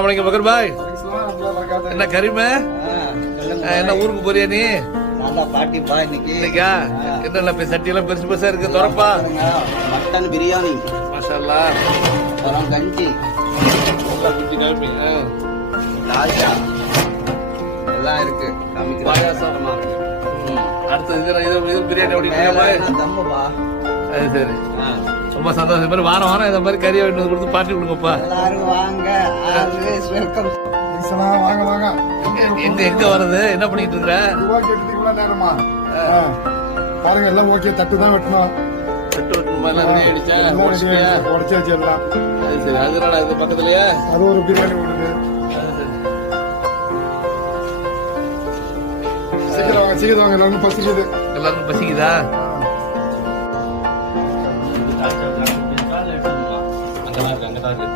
Bakr பாய் என்ன கரிம என்ன ஊருக்கு போறியா நீ? பாட்டிப்பா இன்னைக்கா என்ன சட்டி எல்லாம் பெருசு பெருசா இருக்கு துறப்பா. மட்டன் பிரியாணி மசாலா கஞ்சி லாஜா எல்லாம் இருக்கு. பாயாசம் அடுத்தது இது பிரியாணி அப்படி தம்பா. அது சரி ரொம்ப சந்தோஷம். இது மாதிரி வாரம் வாரம் இந்த மாதிரி கறியை வாங்கிட்டு வந்து கொடுத்து பார்ட்டி கொடுங்கப்பா. எல்லாரும் வாங்க. வெல்கம். வாங்க வாங்க. எங்க எங்க வர்றது? என்ன பண்ணிட்டு இருக்கிற? நேரமா பாருங்க எல்லாம் ஓகே. தட்டு தான் வெட்டணும். தட்டு வெட்டணுமா? எல்லாம் ரெடி ஆயிடுச்சா? உடச்சாச்சு எல்லாம். அது சரி. அதனால இது பக்கத்துலயே அது ஒரு பிரியாணி கொடுக்கு. சீக்கிரம் வாங்க சீக்கிரம் வாங்க. எல்லாரும் பசிக்குது. எல்லாருக்கும் பசிக்குதா? அங்கதான் இருக்கு.